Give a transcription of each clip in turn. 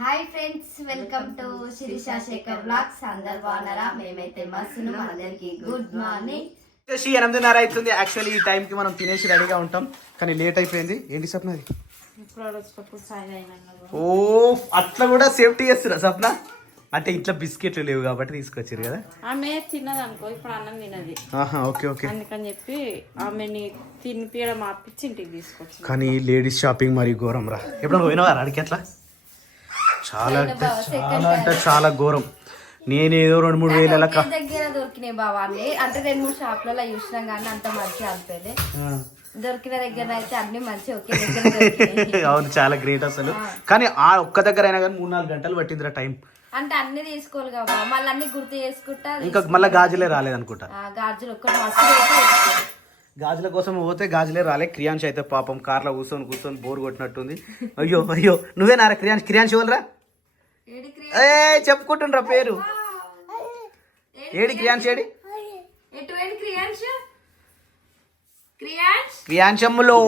Hi friends, welcome to Sirisha Shekhar blogs. అందరు బాగున్నారా? మేమైతే మస్తును. అందరికి గుడ్ మార్నింగ్. 8:30 అవుతుంది. యాక్చువల్లీ ఈ టైంకి మనం తినేసి రెడీగా ఉంటాం, కానీ లేట్ అయిపోయింది. ఏంటి సప్న అది? ఓ అట్లా కూడా సేఫ్టీ చేస్తున్నా సప్న. అంటే ఇంట్లో బిస్కెట్లు లేవు కాబట్టి తీసుకొచ్చారు కదా. ఆమె తిన్నది అనుకో, ఇప్పుడు అన్నం తినది. ఓకే ఓకే, అందుకని చెప్పి ఆమెని తినిపించడం ఆపించి ఇంటికి తీసుకొచ్చి. కానీ లేడీస్ షాపింగ్ మరి ఘోరం రా. ఎప్పుడు పోయినావా అడిగి? అట్లా చాలా అంటే చాలా ఘోరం. నేనేదో 2-3 వేల దగ్గర దొరికినాయి బావా. అంటే 2-3 షాప్లలో చూసినాం కానీ అంత మంచిగా అనిపోయింది. దొరికిన దగ్గర అయితే అన్ని మంచి ఒకే దగ్గర. అవును, చాలా గ్రేట్ అసలు. కానీ ఆ ఒక్క దగ్గర అయినా కానీ 3-4 గంటలు పట్టిందిరా టైం. అంటే అన్ని తీసుకోవాలి కదా, మళ్ళీ అన్ని గుర్తు చేసుకుంటా. ఇంకా మళ్ళీ గాజులే రాలేదనుకుంటా. గాజులు ఒక్కటి మస్తు. గాజుల కోసం పోతే గాజులే రాలే. క్రియాన్స్ అయితే పాపం కార్లో కూర్చొని బోర్ కొట్టినట్టుంది. అయ్యో అయ్యో, నువ్వేనారా క్రియాన్స్ ఇవ్వలరా? చెప్పుకుంటుండ్రా పేరు. ఏడి క్రియాన్స్? ఏడి క్రియాంశములో,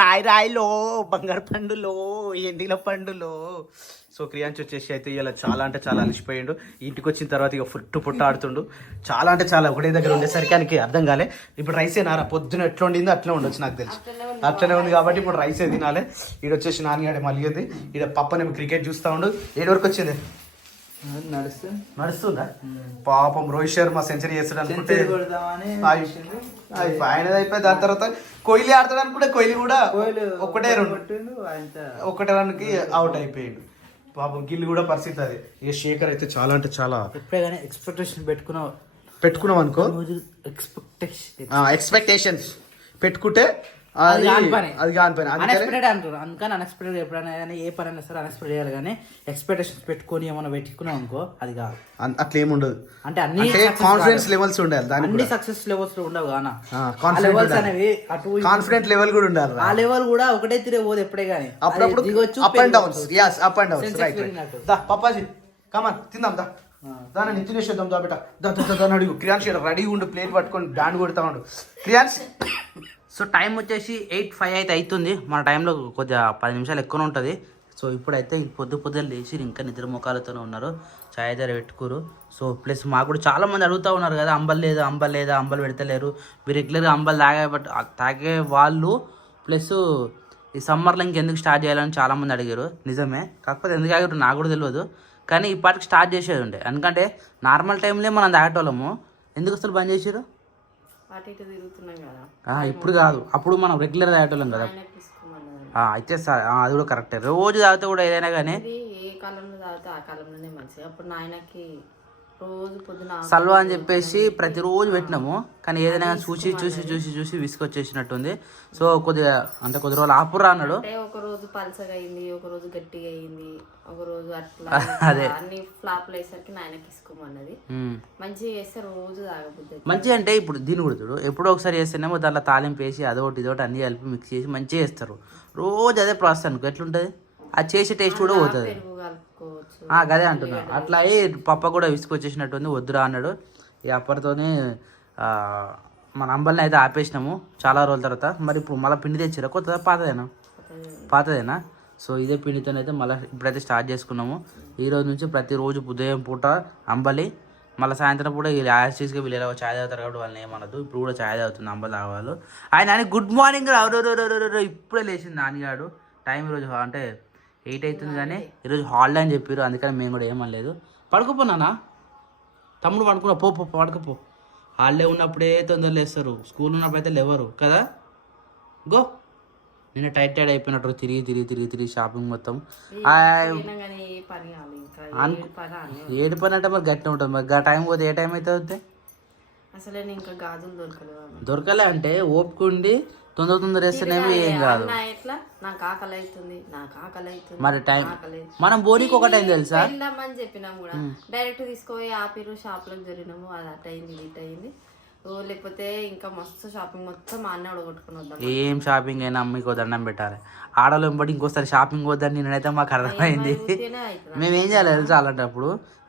రాయిలో, బంగారు పండులో, ఎండిల పండులో. సో క్రియాంశ్ వచ్చేసి అయితే ఇలా చాలా అంటే చాలా అలసిపోయిండు. ఇంటికి వచ్చిన తర్వాత ఇక పుట్టు ఆడుతుండు. చాలా అంటే చాలా ఒకటే దగ్గర ఉండేసరికి ఆయనకి అర్థం కాలే. ఇప్పుడు రైసే నారా, పొద్దున ఎట్లా ఉండిందో అట్లా ఉండొచ్చు నాకు తెలిసి. అట్లనే ఉంది కాబట్టి ఇప్పుడు రైసే తినాలి. ఈడ వచ్చేసి నాన్నగాడే మళ్ళీ ఉంది. ఈడ పప్పనేమో క్రికెట్ చూస్తూ ఉండు. 7 వరకు వచ్చింది. నడుస్తుందా? పాపం రోహిత్ శర్మ సెంచరీ చేస్తాడు అనుకుంటే ఆయనది అయిపోయి దాని తర్వాత కోహ్లీ ఆడతాడు అనుకుంటే కోహ్లీ కూడా ఒకటే రన్కి అవుట్ అయిపోయాడు. పాపం గిల్లి కూడా పరిస్థితి అది. ఇక శేఖర్ అయితే చాలా అంటే చాలా ఎక్స్పెక్టేషన్ పెట్టుకున్నాం అనుకో. ఎక్స్పెక్టేషన్స్ పెట్టుకుంటే అది కాని పని. అన్ఎక్స్పెక్టెడ్ అంటారు. అందుకని అన్ఎక్స్పెక్టెడ్ ఎప్పుడైనా కానీ ఏ పని అయినా సరే అన్ఎక్స్పెక్టెడ్ చేయాలి. కానీ ఎక్స్పెక్టేషన్స్ పెట్టుకొని ఏమైనా పెట్టుకున్నాం అనుకో, అది కాదు. అట్లా ఏముండదు. అంటే అన్ని కాన్ఫిడెన్స్ లెవెల్స్ ఉండాలి. అన్ని సక్సెస్ లెవెల్స్ లో ఉండవు కానీ లెవెల్స్ అనేవి కాన్ఫిడెంట్ లెవెల్ కూడా ఉండాలి. ఆ లెవెల్ కూడా ఒకటే తిరిగి పోదు ఎప్పుడే కానీ. అప్పుడప్పుడు up and downs. Up and downs. Right. పప్పాజీ కమాన్ తిందాం దా. దాన్ని నితినేసేద్దాం దా బేట. దాన్ని అడుగు. క్రియాన్స్ రెడీ ఉండు, ప్లేట్ పట్టుకొని బ్యాండ్ కొడతా ఉండు. క్రియాన్స్. సో టైం వచ్చేసి 8:05 అయితే అవుతుంది. మన టైంలో కొద్దిగా 10 నిమిషాలు ఎక్కువనే ఉంటుంది. సో ఇప్పుడైతే పొద్దున లేచి ఇంకా నిద్ర ముఖాలతోనే ఉన్నారు. ఛాయ్ ధర పెట్టుకోరు. సో ప్లస్ మాకు కూడా చాలామంది అడుగుతూ ఉన్నారు కదా, అంబల్ పెడతలేరు. మీరు రెగ్యులర్గా అంబల్ తాగే వాళ్ళు ప్లస్ ఈ సమ్మర్లో ఇంకెందుకు స్టార్ట్ చేయాలని చాలామంది అడిగారు. నిజమే, కాకపోతే ఎందుకు ఆగారు నాకు కూడా తెలియదు. కానీ ఇప్పటికి స్టార్ట్ చేసేది ఉండే. ఎందుకంటే నార్మల్ టైంలో మనం తాగేటోళ్ళము. ఎందుకు అసలు బంద్ చేసారు? ఇప్పుడు కాదు, అప్పుడు మనం రెగ్యులర్ తాగేటోళ్ళం కదా. అయితే అది కూడా కరెక్టే. రోజు తాగితే కూడా ఏదైనా కానీ ఏ కాలంలో తాగితే ఆ కాలంలోనే మంచిది. అప్పుడు నాయనకి రోజు పొద్దున సల్వా అని చెప్పేసి ప్రతిరోజు పెట్టినాము. కానీ ఏదైనా చూసి విసుకొచ్చేసినట్టుంది. సో కొద్ది రోజులు ఆపురా అన్నాడు. ఒక రోజు పల్సగా అయింది, ఒక రోజు గట్టిగా అయింది, ఒక రోజు అట్లా. అదే అన్ని ఫ్లాప్లు వేసరికి నాయనకి ఇసుకోమన్నది. మంచిగా చేస్తే రోజు తాగబుద్ది. మంచిగా అంటే ఇప్పుడు దీని కూడా చూడు, ఎప్పుడో ఒకసారి చేస్తేనేమో దాంట్లో తాలింపు వేసి అదొకటి ఇదొకటి అన్ని కలిపి మిక్స్ చేసి మంచిగా చేస్తారు. రోజు అదే ప్రాసెస్ అనుకో, ఎట్లుంటుంది అది చేసే టేస్ట్ కూడా పోతుంది. అదే అంటున్నా. అట్లా పప్ప కూడా విసుకొచ్చేసినట్టుంది. వద్దురా అన్నాడు. ఈ అప్పటితోనే మన అంబల్ని అయితే ఆపేసినాము చాలా రోజుల తర్వాత. మరి ఇప్పుడు మళ్ళీ పిండి తెచ్చారా? కొత్తదా పాతదేనా? సో ఇదే పిండితోనైతే మళ్ళీ ఇప్పుడైతే స్టార్ట్ చేసుకున్నాము. ఈ రోజు నుంచి ప్రతిరోజు ఉదయం పూట అంబలి, మళ్ళీ సాయంత్రం పూట యాస్టీస్గా వీళ్ళు ఎలా ఛాయ్ తాగుతారు కాబట్టి వాళ్ళని ఏమనదు. ఇప్పుడు కూడా ఛాయ్ తాగుతుంది అంబలి తాగవాళ్ళు. ఆయన గుడ్ మార్నింగ్ ఇప్పుడే లేచింది నాన్నగాడు. టైం ఈరోజు అంటే 8 అవుతుంది, కానీ ఈరోజు హాలిడే అని చెప్పారు. అందుకని మేము కూడా ఏమనలేదు. పడుకోపోనా తమ్ముడు? పడుకోపో. హాలిడే ఉన్నప్పుడే తొందరలు వేస్తారు, స్కూల్ ఉన్నప్పుడు అయితే లేవరు కదా. గో. నిన్న టైట్ అయిపోయినట్టు తిరిగి షాపింగ్ మొత్తం. ఏడు పని అంటే మరి గట్టి ఉంటుంది. మరి ఆ టైం పోతే ఏ టైం అవుతుంది? అసలే ఇంకా గాజులు దొరకలే అంటే ఓపుకుండి తొందర వేస్తేనేమో ఏం కాదు. నాకు ఆకలి అవుతుంది. మరి టైం మనం బోనికి ఒక టైం తెలుసా వెళ్దామని చెప్పినాం కూడా. డైరెక్ట్ తీసుకుపోయి ఆపిరు షాప్ లోకి జరిగినాము. అది అట్ అయింది ఇట్ అయింది. లేకపోతే ఇంకా మస్తు షాపింగ్ మొత్తం అన్నీ ఉడగొట్టుకుని వద్దాం. ఏం షాపింగ్ అయినా అమ్మకి దండం పెట్టాలి. ఆడలో బట్టి ఇంకోసారి షాపింగ్ వద్దని నేనైతే మాకు అర్థమైంది. మేము ఏం చేయాలి తెలుసా? అలాంటప్పుడు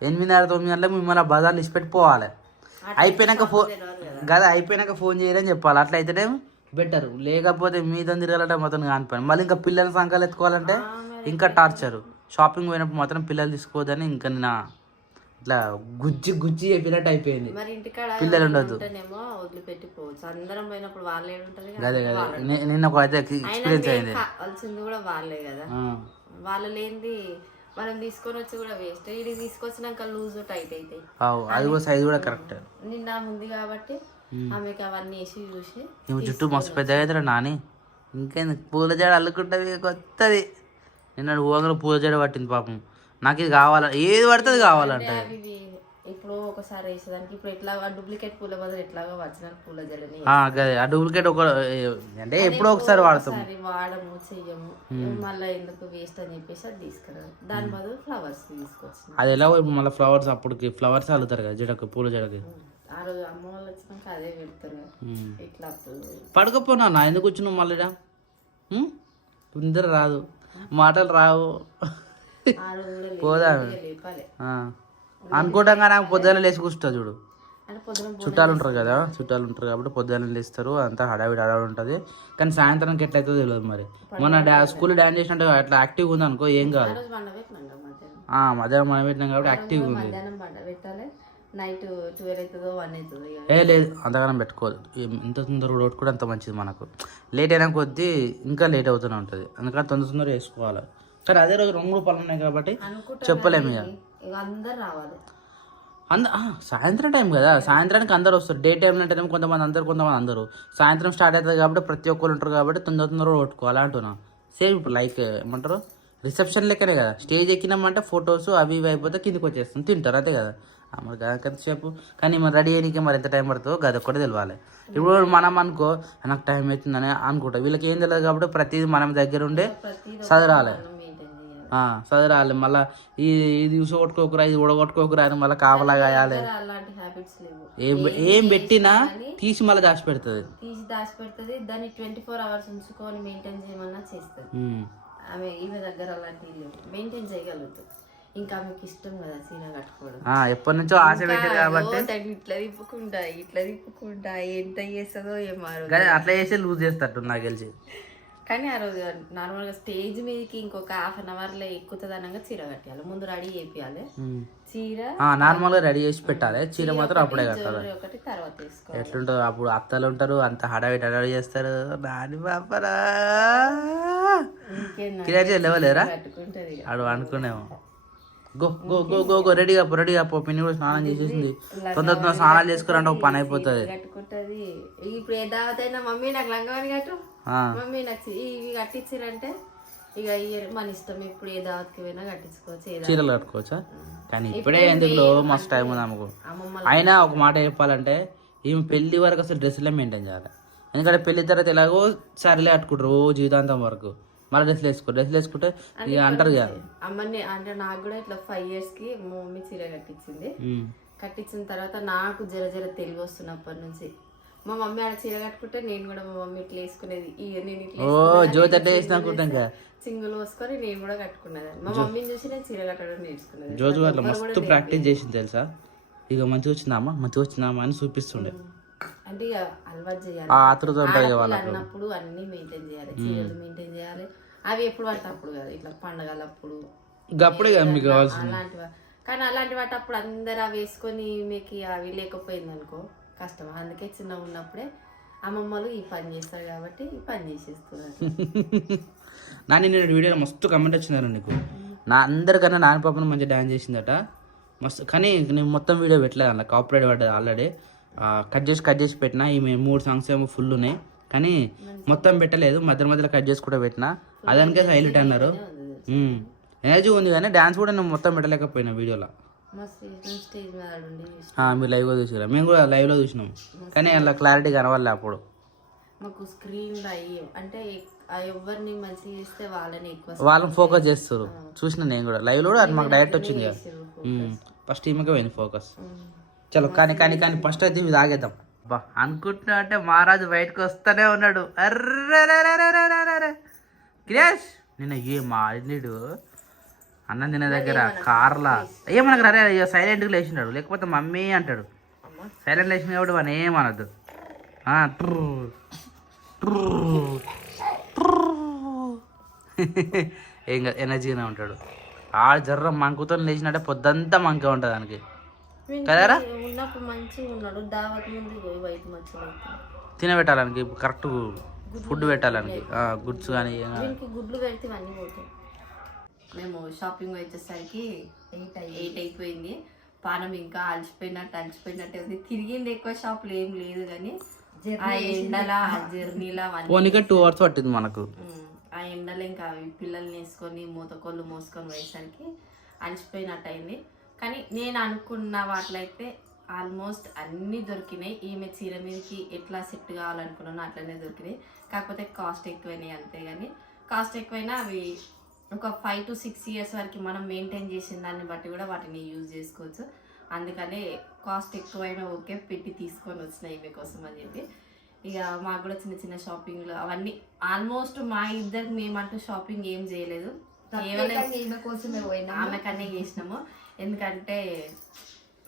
8:30-9 గంటలకు మిమ్మల్ని బజార్లు ఇచ్చి పెట్టిపోవాలి. అయిపోయినాక ఫోన్ చేయరని చెప్పాలి. అట్లా అయితేనే బెటర్. లేకపోతే మీతో తిరగాలంటే మొత్తం కానిపోయింది. మళ్ళీ ఇంకా పిల్లల సంఖ్యలు ఎత్తుకోవాలంటే ఇంకా టార్చరు. షాపింగ్ పోయినప్పుడు మాత్రం పిల్లలు తీసుకోవద్దని ఇంకా నేను ఇట్లా గుజ్జి గుజ్జి చెప్పినట్టు అయిపోయింది. మరి ఇంటికాడ పిల్లలు ఉండొద్దు ఉంటేనేమో వదిలిపెట్టిపోవచ్చు, అందరం పోయినప్పుడు వాళ్ళే ఉంటుంది అదే నిన్న ఒక అయితే ఎక్స్పీరియన్స్ అయింది. కావాల్సింది కూడా వాళ్ళే కదా, వాళ్ళ లేనిది మనం తీసుకొని వచ్చి కూడా వేస్ట్. ఇది తీసుకొచ్చినాక లూజ్ టైట్ అవుతాయి. అది కూడా సైజ్ కూడా కరెక్ట్. నిన్న ఉంది కాబట్టి ఆమెకి అవన్నీ వేసి చూసి జుట్టు మస్తు పెద్దగా అవుతాడు నాని. ఇంకేంది పూల జడ అల్లుకుంటుంది కొత్తది. నిన్న ఊహలో పూల జడ పట్టింది పాపం. నాకు ఇది కావాలా, ఏది పడుతుంది కావాలంటే. అవి ఇప్పుడు ఒకసారి వేసేదానికి ఇప్పుడు ఎట్లా డూప్లికేట్ పూల బదులు ఎట్లాగో ఒరిజినల్ పూల జడని అదే ఆ డూప్లికేట్ ఒక అంటే ఎప్పుడో ఒకసారి వాడతాం, వాడము చెయ్యము, మళ్ళీ ఎందుకు వేస్ట్ అని చెప్పేసి అది తీసుకురాదు. దాని బదులు ఫ్లవర్స్ తీసుకొచ్చిన. అది ఎలా మళ్ళీ ఫ్లవర్స్ అప్పటికి ఫ్లవర్స్ అల్లుతారు కదా జడకు, పూల జడకి. ఆ రోజు అమ్మ వాళ్ళు వచ్చినాక అదే పెడతారు ఇట్లా. పడకపోనా నా ఎందుకు వచ్చినావు మళ్ళీ ఇందరు రాదు, మాటలు రావు. పోదా అనుకుంటాం కానీ నాకు పొద్దున్న లేచి కూర్చుంటా చూడు. చుట్టాలు ఉంటారు కదా, చుట్టాలు ఉంటారు కాబట్టి పొద్దున్న లేస్తారు, అంతా హడావిడి ఉంటుంది. కానీ సాయంత్రానికి ఎట్లయితే తెలియదు. మరి మొన్న స్కూల్ డాన్స్ చేసినట్టు అట్లా యాక్టివ్గా ఉంది అనుకో ఏం కాదు. మధ్యాహ్నం మనం పెట్టినాం కాబట్టి యాక్టివ్గా ఉంది. నైట్ 12 అవుతుందో 1 అవుతుందో లేదు అంతగానం పెట్టుకోదు. ఎంత తొందరగా రోడ్ కూడా అంత మంచిది మనకు. లేట్ అయినా కొద్దీ ఇంకా లేట్ అవుతూనే ఉంటుంది, అందుకని తొందరగా వేసుకోవాలి. సరే అదే రోజు 2 పనులు ఉన్నాయి కాబట్టి చెప్పలేము ఇక అందరు రావాలి. సాయంత్రం టైం కదా, సాయంత్రానికి అందరు వస్తారు. డే టైంలో అంటేనేమో కొంతమంది అందరూ. సాయంత్రం స్టార్ట్ అవుతుంది కాబట్టి ప్రతి ఒక్కరు ఉంటారు కాబట్టి తొందరగా కొట్టుకోవాలి అంటున్నా. సేమ్ ఇప్పుడు లైక్ ఏమంటారు రిసెప్షన్ లెక్కనే కదా, స్టేజ్ ఎక్కినామంటే ఫొటోస్ అవి ఇవి అయిపోతే కిందికి వచ్చేస్తాం, తింటారు అంతే కదా. మరి ఎంతసేపు కానీ మరి రెడీ అయ్యానికి మరి ఎంత టైం పడుతుందో గది ఒక్కటే తెలియాలి. ఇప్పుడు మనం అనుకో నాకు టైం అవుతుందని అనుకుంటా, వీళ్ళకి ఏం తెలియదు కాబట్టి ప్రతిదీ మనం దగ్గర ఉండే చదరాలి. మళ్ళీ ఇది కొట్టుకోకురా ఇది ఉడగొట్టుకోకురా అని మళ్ళీ కాపలా కాయాలి. ఏం పెట్టినా తీసి మళ్ళీ దాచి పెడుతుంది. దాన్ని 24 hours ఉంచుకొని మెయింటైన్ చేయమన్నా చేస్తుంది. ఆమె ఈమె దగ్గర అలాంటివి మెయింటైన్ చేయగలుగుతుంది. ఇంకా ఆమెకి ఇష్టం కదా చీర కట్టుకోవడం, ఎప్పటి నుంచో ఆశ పెట్టేది కాబట్టి ఇట్లా తిప్పుకుంటా ఎంత చేస్తుందో ఏమో. అట్లా చేస్తే లూజ్ చేస్తట్టు నాకు తెలిసి. కానీ ఆ రోజు నార్మల్గా స్టేజ్ మీదకి ఇంకొక 1/2 hour ఎక్కుతుంది అనగా చీర కట్టాలి. ముందు రెడీ చేయాలి, చీర నార్మల్ గా రెడీ చేసి పెట్టాలి. చీర మాత్రం అప్పుడే కట్టాలి. ఒకటి తర్వాత వేసుకోవాలి. ఎట్లుంటుంది అప్పుడు అత్తలు ఉంటారు అంత హడావిడి చేస్తారు. నాని బాపరా లేవలేరా అడు అనుకునేమో. Go go go go go రెడీగా పో. పిన్ని కూడా స్నానం చేసేసింది. తొందర స్నానాలు చేసుకురంటే ఒక పని అయిపోతుంది. కట్టుకుంటది. ఇప్పుడు ఏ దావత్ అయినా మమ్మీ నాకు లంగమని కట్టు, మమ్మీ నాకు ఇవి కట్టించారంటే ఇక మన ఇష్టం. ఇప్పుడు ఏ దావత్కి పోయినా కట్టించుకోవచ్చు, చీరలు కట్టుకోవచ్చా. కానీ ఇప్పుడే ఎందుకు మస్తు టైం ఉంది ఆమెకు. అయినా ఒక మాట చెప్పాలంటే ఈమె పెళ్లి వరకు అసలు డ్రెస్సులే మెయింటైన్ చేయాలి. ఎందుకంటే పెళ్లి తర్వాత ఎలాగో సరేలే కట్టుకుంటారు జీవితాంతం వరకు. మళ్ళీ డ్రెస్లు వేసుకుంటే ఇక అంటారు ఇక అమ్మని. అంటే నాకు కూడా ఇట్లా 5 years కి మా మమ్మీ చీర కట్టించింది. కట్టించిన తర్వాత నాకు జర తెలివి వస్తున్నప్పటి నుంచి మా మమ్మీ ఆడ చీర కట్టుకుంటే నేను కూడా మా మమ్మీ ఇట్లా వేసుకునేది. నేను ఇట్లా సింగులు పోసుకొని నేను కూడా కట్టుకునేదాన్ని. మా మమ్మీని చూసి నేను చీర కట్టడం నేర్చుకునేది. జోజు అట్లా మస్తు ప్రాక్టీస్ చేసింది తెలుసా. ఇక మంచిగా వచ్చిందామా అని చూపిస్తుండే. అంటే ఇక అలవాటు చేయాలి. అన్నప్పుడు అన్ని మెయింటైన్ చేయాలి, చీరలు మెయింటైన్ చేయాలి. అవి ఎప్పుడు పడితే అప్పుడు కదా, ఇట్లా పండగలప్పుడు అలాంటివి. కానీ అలాంటి వాటి అప్పుడు అందరు అవి వేసుకొని మీకు అవి లేకపోయింది అనుకో కష్టం. అందుకే చిన్న ఉన్నప్పుడే అమ్మమ్మలు ఈ పని చేస్తారు కాబట్టి ఈ పని చేసేస్తున్నారు. నేను వీడియోలో మస్తు కమెంట్ వచ్చిందన్న నీకు. అందరికన్నా నాని పాపను మంచిగా డాన్స్ చేసిందట మస్తు. కానీ నేను మొత్తం వీడియో పెట్టలేదు అన్న, కాపీరైట్ పడ్డది ఆల్రెడీ. కట్ చేసి పెట్టినా. ఈమె 3 songs ఏమో ఫుల్ ఉన్నాయి కానీ మొత్తం పెట్టలేదు, మధ్యలో కట్ చేసి కూడా పెట్టినా. అదానికే హైలైట్ అన్నారు. ఎనర్జీ ఉంది కానీ డాన్స్ కూడా నేను మొత్తం పెట్టలేకపోయినా వీడియోలో. మీరు లైవ్గా చూసారా? మేము కూడా లైవ్లో చూసినాం కానీ అలా క్లారిటీ కనవాలే అప్పుడు. మాకు స్క్రీన్ అంటే ఎవరిని మంచిగా చేస్తే వాళ్ళని ఫోకస్ చేస్తారు. చూసిన నేను కూడా లైవ్లో కూడా అది మాకు డైరెక్ట్ వచ్చింది కదా. ఫస్ట్ ఈమెకే పోయింది ఫోకస్. చలో కానీ ఫస్ట్ అయితే ఇది ఆగేద్దాం. అనుకుంటున్నా అంటే మహారాజు బయటకు వస్తూనే ఉన్నాడు. అర్రే కిరేష్ నిన్న మాడినడు అన్నం తినే దగ్గర కార్లా ఏమనకు రే సైలెంట్గా లేచినాడు. లేకపోతే మమ్మీ అంటాడు. సైలెంట్ లేచిన కాబట్టి వాడు ఏమనద్దు. ఏం ఎనర్జీగానే ఉంటాడు. ఆ జర్ర మంకుతో లేచినట్టే పొద్దంతా మంకే ఉంటుంది దానికి కదరా. ఉన్నప్పుడు మంచిగా ఉన్నాడు, దావత్ ముందు పోయి వైట్ మచ్చలు తినబెట్టాలనికి కరెక్ట్ ఫుడ్ పెట్టాలనికి గుడ్స్ కానీ దీనికి గుడ్లు పెడితే ఇవన్నీ పోతాయి. మేము షాపింగ్ వచ్చేసరికి 8 అయిపోయింది. పానం ఇంకా అలసిపోయినట్టే ఉంది. తిరిగింది ఎక్కువ షాపులు ఏం లేదు కానీ ఆ ఎండల ఆ జర్నీలా పోనీకే 2 hours పట్టింది మనకు. ఆ ఎండలు ఇంకా పిల్లల్ని వేసుకొని మూతకొల్లు మోసుకొని పోయేసరికి అలసిపోయినట్టు అయింది. కానీ నేను అనుకున్న వాటిలైతే ఆల్మోస్ట్ అన్నీ దొరికినాయి. ఈమె చీర మీదకి ఎట్లా సెట్ కావాలనుకున్నానో అట్లనే దొరికినాయి. కాకపోతే కాస్ట్ ఎక్కువైనాయి అంతే. కానీ కాస్ట్ ఎక్కువైనా అవి ఒక 5 to 6 years వరకు మనం మెయింటైన్ చేసిన దాన్ని బట్టి కూడా వాటిని యూజ్ చేసుకోవచ్చు. అందుకనే కాస్ట్ ఎక్కువైనా ఓకే పెట్టి తీసుకొని వచ్చినాయి మీకోసం అని చెప్పి. ఇక మాకు కూడా చిన్న చిన్న షాపింగ్లు అవన్నీ ఆల్మోస్ట్ మా ఇద్దరికి మేమంటూ షాపింగ్ ఏం చేయలేదు, ఆమెకన్నా చేసినాము. ఎందుకంటే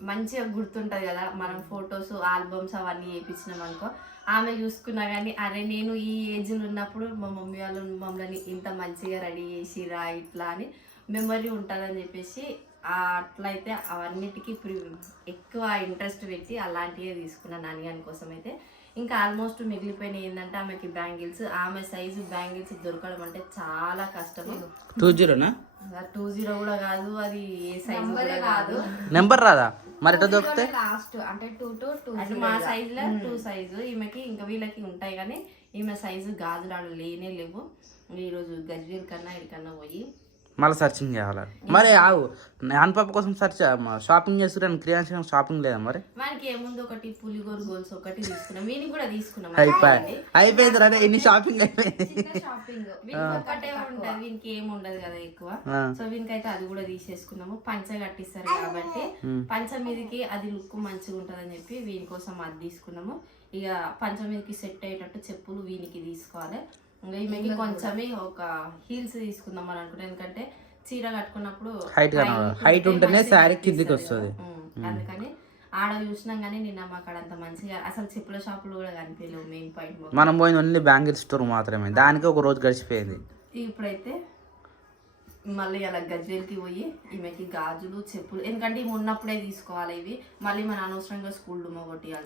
మంచిగా గుర్తుంటుంది కదా, మనం ఫొటోస్ ఆల్బమ్స్ అవన్నీ వేయించినాం అనుకో. ఆమె చూసుకున్నా కానీ అరే నేను ఈ ఏజ్లో ఉన్నప్పుడు మా మమ్మీ వాళ్ళు మమ్మల్ని ఇంత మంచిగా రెడీ చేసిరా ఇట్లా అని మెమరీ ఉంటుందని చెప్పేసి అట్లయితే అవన్నిటికీ ఎక్కువ ఇంట్రెస్ట్ పెట్టి అలాంటివే తీసుకున్నాను నాన్నగారి కోసం అయితే. ఇంకా ఆల్మోస్ట్ మిగిలిపోయినాయి ఏంటంటే ఆమెకి బ్యాంగిల్స్. ఆమె సైజు బ్యాంగిల్స్ దొరకడం అంటే చాలా కష్టము. 20 కూడా కాదు, అది ఏ సైజు కూడా కాదు. నెంబర్ రాదా మరి ఎట్లా దొరికితే లాస్ట్ అంటే 2 to 2 అంటే మా సైజ్ లో 2 సైజు ఈమెకి ఇంకా వీళ్ళకి ఉంటాయి కానీ ఈమె సైజు గాజులాడు లేనే లేవు. ఈరోజు గజ్వీర్ కన్నా ఇక్కడన్నా పోయి మళ్ళీ సర్చింగ్ చేయాలి. మరి ఆవు నాన్న పాప కోసం షాపింగ్ చేస్తున్నాను. క్రియాన్షన్ షాపింగ్ లేదా మరి మనకి ఏముంది ఒకటి పులిగోరు గోల్స్ ఒకటి తీసుకున్నాం, వీనికి కూడా తీసుకున్నాం. అయిపోయింది రా ఎన్ని షాపింగ్ అయిపోయింది. ఒకటే ఉంటది వీనికి ఏమి ఉండదు కదా ఎక్కువ. సో వీనికైతే అది కూడా తీసేసుకున్నాము. పంచ కట్టిస్తారు కాబట్టి పంచ మీదకి అది లుక్ మంచిగా ఉంటదని చెప్పి వీని కోసం అది తీసుకున్నాము. ఇక పంచ మీదకి సెట్ అయ్యేటట్టు చెప్పులు వీనికి తీసుకోవాలి. ఈమెకి కొంచెమే ఒక హీల్స్ తీసుకుందాం అని అనుకుంటాం. ఎందుకంటే చీర కట్టుకున్నప్పుడు హైట్ ఉంటేనే శారీ కిందికి వస్తుంది. అందుకని ఆడ చూసినాం కానీ నిన్న మాకు అంత మంచిగా అసలు చెప్పుల షాపులు కూడా కనిపించలేవు. మెయిన్ పాయింట్ మనం పోయింది ఓన్లీ బ్యాంగిల్ స్టోర్ మాత్రమే, దానికి ఒక రోజు గడిచిపోయింది. ఇప్పుడైతే మళ్ళీ అలా గజ్వేల్కి పోయి ఈమెకి గాజులు చెప్పులు, ఎందుకంటే ఇవి ఉన్నప్పుడే తీసుకోవాలి. ఇవి మళ్ళీ మన అనవసరంగా స్కూల్ డుమ్మా కొట్టియాలి.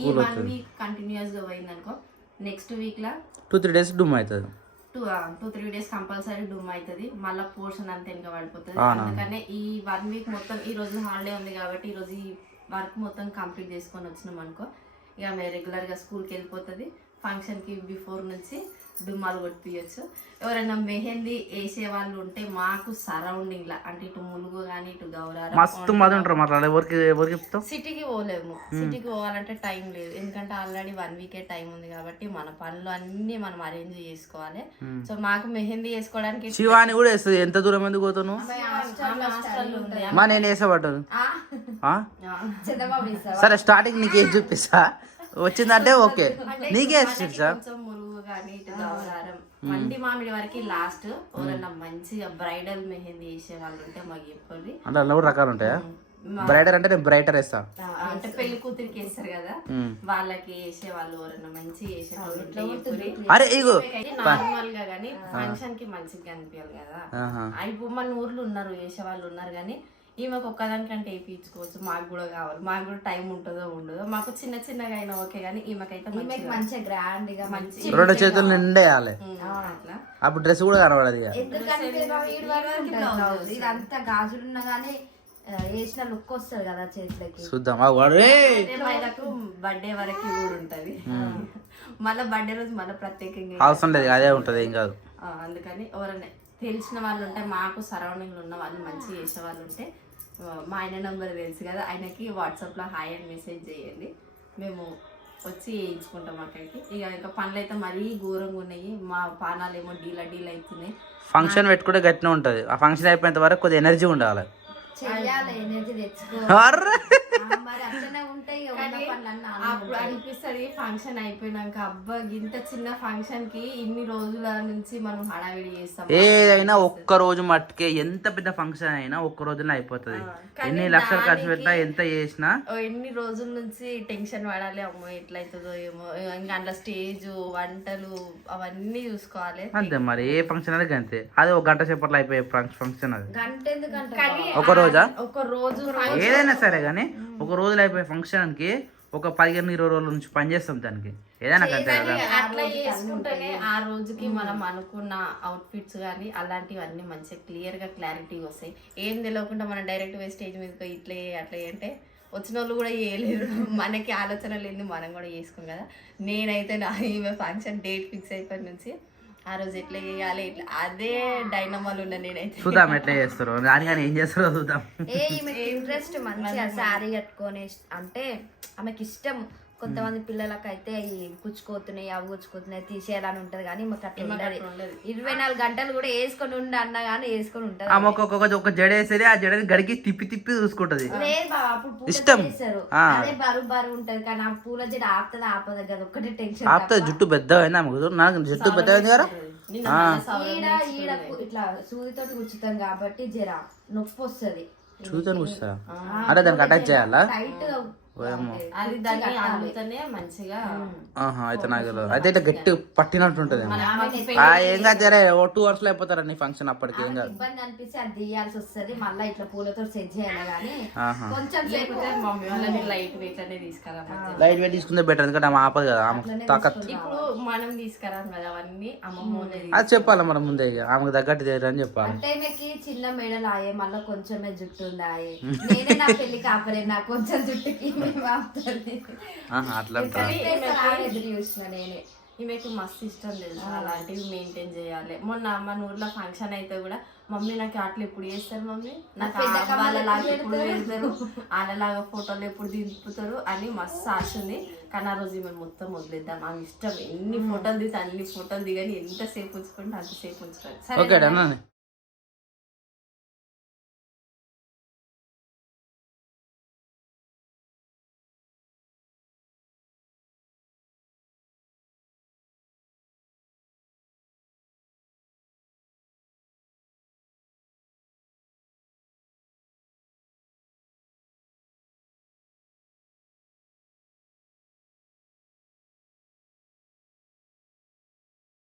ఈ 1 week కంటిన్యూస్ గా పోయిందనుకో, నెక్స్ట్ వీక్ లా 2-3 days డుమ్ అవుతుంది. 2-3 days కంపల్సరీ డుమ్ అవుతుంది. మళ్ళీ పోర్షన్ అంతా ఇంకా పడిపోతుంది. అందుకనే ఈ 1 week మొత్తం ఈ రోజు హాలిడే ఉంది కాబట్టి ఈ రోజు ఈ వర్క్ మొత్తం కంప్లీట్ చేసుకొని వచ్చినాం అనుకో, ఇక మేము రెగ్యులర్ గా స్కూల్కి వెళ్ళిపోతుంది. ఫంక్షన్ కి బిఫోర్ నుంచి డుమ్మాలు కొట్టియచ్చు. ఎవరైనా మెహందీ వేసే వాళ్ళు ఉంటే మాకు సరౌండింగ్ లా అంటే ఇటు ములుగు కానీ ఇటు గౌరారం మస్తు మంది ఉంటారు. మాట్లాడాలి ఎవరికి సిటీకి పోలేము. సిటీకి పోవాలంటే టైం లేదు, ఎందుకంటే ఆల్రెడీ 1 week టైం ఉంది కాబట్టి మన పనులు అన్ని మనం అరేంజ్ చేసుకోవాలి. సో మాకు మెహందీ వేసుకోవడానికి శివాని కూడా వేస్తుంది. ఎంత దూరం ఎందుకు పోతాను మా నేను వేసేపడ్డాను. సరే స్టార్టింగ్ నీకు ఏం చూపిస్తా, వచ్చిందంటే ఓకే నీకే మురుగు కానీ ఇటు గౌరారం మండి మామిడి వరకు లాస్ట్. ఎవరైనా మంచిగా బ్రైడల్ మెహందీ వేసే వాళ్ళు ఉంటే మాకు చెప్పండి. అంటే అలా కూడా రకాలు ఉంటాయా? బ్రైడర్ అంటే నేను బ్రైటర్ వేస్తా, అంటే పెళ్లి కూతురికి వేస్తారు కదా వాళ్ళకి వేసే వాళ్ళు ఎవరైనా మంచిగా వేసే వాళ్ళు. అరే ఇగో నార్మల్ గా కానీ ఫంక్షన్ కి మంచిగా కనిపించాలి కదా. ఇప్పుడు మన ఊర్లో ఉన్నారు వేసే వాళ్ళు ఉన్నారు కానీ ఈమెకు ఒక్కదానికంటే వేయించుకోవచ్చు. మాకు కూడా కావాలి, మాకు కూడా టైం ఉంటుందో ఉండదో. మాకు చిన్న చిన్నగా అయినా ఓకే కానీ ఈమెకైతే మంచిగా గ్రాండ్ గా మంచి 2 చేతులు నిండేయాలి. అప్పుడు డ్రెస్ కూడా కనబడదు. ఇదంతా గాజులు ఉన్నా గానీ వేసిన లుక్ వస్తుంది కదా చేతులకి. చూద్దాం బర్త్డే వరకు కూడా ఉంటది. మళ్ళీ బర్త్డే రోజు మళ్ళీ ప్రత్యేకంగా అవసరం లేదు, అదే ఉంటది ఏం కాదు. అందుకని ఎవరైనా తెలిసిన వాళ్ళు ఉంటే, మాకు సరౌండింగ్ ఉన్న వాళ్ళు మంచిగా చేసే వాళ్ళు ఉంటే మా ఆయన నెంబర్ తెలుసు కదా, ఆయనకి వాట్సాప్లో హాయ్ అని మెసేజ్ చేయండి. మేము వచ్చి వేయించుకుంటాం అక్కడికి. ఇక పనులు అయితే మరీ ఘోరంగా ఉన్నాయి. మా పానాలు ఏమో డీల్ అవుతున్నాయి. ఫంక్షన్ పెట్టుకుంటే గట్టినే ఉంటుంది. ఆ ఫంక్షన్ అయిపోయేంత వరకు కొద్దిగా ఎనర్జీ ఉండాలి. మరి అట్లనే ఉంటాయి ఇక ఉన్న కానీ పనులన్నీ అప్పుడు అనిపిస్తుంది ఫంక్షన్ అయిపోయినాక అబ్బా ఇంత చిన్న ఫంక్షన్ కి ఇన్ని రోజుల నుంచి మనం హడావిడి చేస్తాం. ఏదైనా ఒక్క రోజు మట్టుకే ఎంత పెద్ద ఫంక్షన్ అయినా ఒక్క రోజులో అయిపోతుంది. ఎన్ని లక్షలు ఖర్చు పెట్టినా ఎంత చేసినా ఎన్ని రోజుల నుంచి టెన్షన్ పడాలి, అమ్మో ఎట్లయితుందో ఏమో, ఇంకా అందులో స్టేజ్ వంటలు అవన్నీ చూసుకోవాలి. అంతే మరి ఏ ఫంక్షన్ అనేది అంతే. అది ఒక గంట సేపట్లో అయిపోయే ఫంక్షన్ అది. గంట ఎందుకంటే కానీ ఒక రోజా ఒక రోజు ఏదైనా సరే కానీ ఒక రోజులో అయిపోయే ఫంక్షన్ కి ఒక 15-20 రోజుల నుంచి పని చేస్తాం దానికి. ఏదైనా కంటే కదా అట్లా చేసుకుంటేనే ఆ రోజుకి మనం అనుకున్న అవుట్ ఫిట్స్ కానీ అలాంటివన్నీ మంచిగా క్లియర్ గా క్లారిటీగా వస్తాయి. ఏం తెలియకుండా మనం డైరెక్ట్ పోయి స్టేజ్ మీద ఇట్లే అట్లా అంటే వచ్చిన వాళ్ళు కూడా చేయలేరు. మనకి ఆలోచన లేని మనం కూడా చేసుకోం కదా. నేనైతే నా ఈమె ఫంక్షన్ డేట్ ఫిక్స్ అయిపోయిన నుంచి ఆ రోజు ఎట్లా చేయాలి ఇట్లా అదే డైనమాలు ఉన్నా నేనైతే. చూద్దాం ఎట్లా చేస్తారు అని, కానీ ఏం చేస్తారో చూద్దాం. ఈమెకి ఇంట్రెస్ట్ మంచిగా శారీ కట్టుకొని అంటే ఆమెకి ఇష్టం. కొంతమంది పిల్లలకి అయితే ఈ గుచ్చుకోతున్నాయి అవి గుచ్చుకోతున్నాయి తీసేయాలని ఉంటది కానీ మాకు అట్లా ఉండదు. 24 గంటలు కూడా వేసుకొని ఉండ అన్నా గానీ వేసుకొని ఉంటది. ఆమె ఒక జడ వేసేది ఆ జడని గడికి తిప్పి చూసుకుంటది. లేదు బాబా అప్పుడు ఇష్టం. అదే బరువు ఉంటది కానీ ఆ పూల జడ ఆపుతుంది ఆపదు కదా ఒక్కటే టెన్షన్. ఆపుతుంది. జుట్టు పెద్దగా అయింది ఆమెకు. నాకు జుట్టు పెద్దగా అయింది కదా. ఈడ ఇట్లా సూదితోటి గుచ్చుతాం కాబట్టి జర నొప్పి వస్తుంది. చూద్దాం కూర్చా అంటే దానికి అటాచ్ చేయాలా? టైట్ అది దాన్ని అందుతోనే మంచిగా. అయితే నాకు అయితే ఇట్లా గట్టి పట్టినట్టు ఉంటది. ఏం కాదు జరే 2 hours లో అయిపోతారు నీ ఫంక్షన్. అప్పటికి ఏం కాదు. ఇబ్బంది అనిపిస్తే అది తీయాల్సి వస్తుంది. మళ్ళీ ఇట్లా పూలతో సెట్ చేయాలి కానీ కొంచెం మమ్మీ వాళ్ళని లైట్ వెయిట్ అనే తీసుకురా. లైట్ వెయిట్ తీసుకుంటే బెటర్. ఎందుకంటే ఆమె ఆపదు కదా. ఆమె తాకత్ ఇప్పుడు మనం తీసుకురాం కదా అవన్నీ అమ్మమ్మ. అది చెప్పాలి మనం ముందే. ఆమెకు తగ్గట్టు అని చెప్పాలి. అంటే మీకు చిన్న మెడలు ఆయే మళ్ళీ కొంచెమే జుట్టు ఉందాయి. నేనే నా పెళ్లి కాపలే నాకు కొంచెం జుట్టుకి అట్లా ఎదురు చూసిన నేనే. ఈమెకు మస్తు ఇష్టం తెలుసు అలాంటివి మెయింటైన్ చేయాలి. మొన్న మన ఊర్లో ఫంక్షన్ అయితే కూడా మమ్మీ నాకు అట్లా ఎప్పుడు చేస్తారు మమ్మీ, నాకు వాళ్ళలాగా ఎప్పుడు వెళ్తారు, వాళ్ళలాగా ఫోటోలు ఎప్పుడు దింపుతారు అని మస్తు ఆశ ఉంది. కానీ ఆ రోజు మేము మొత్తం వదిలేద్దాం. ఆమె ఇష్టం ఎన్ని ఫోటోలు దిగుతా అన్ని ఫోటోలు దిగని ఎంతసేపు ఉంచుకుంటే అంతసేపు ఉంచుతారు.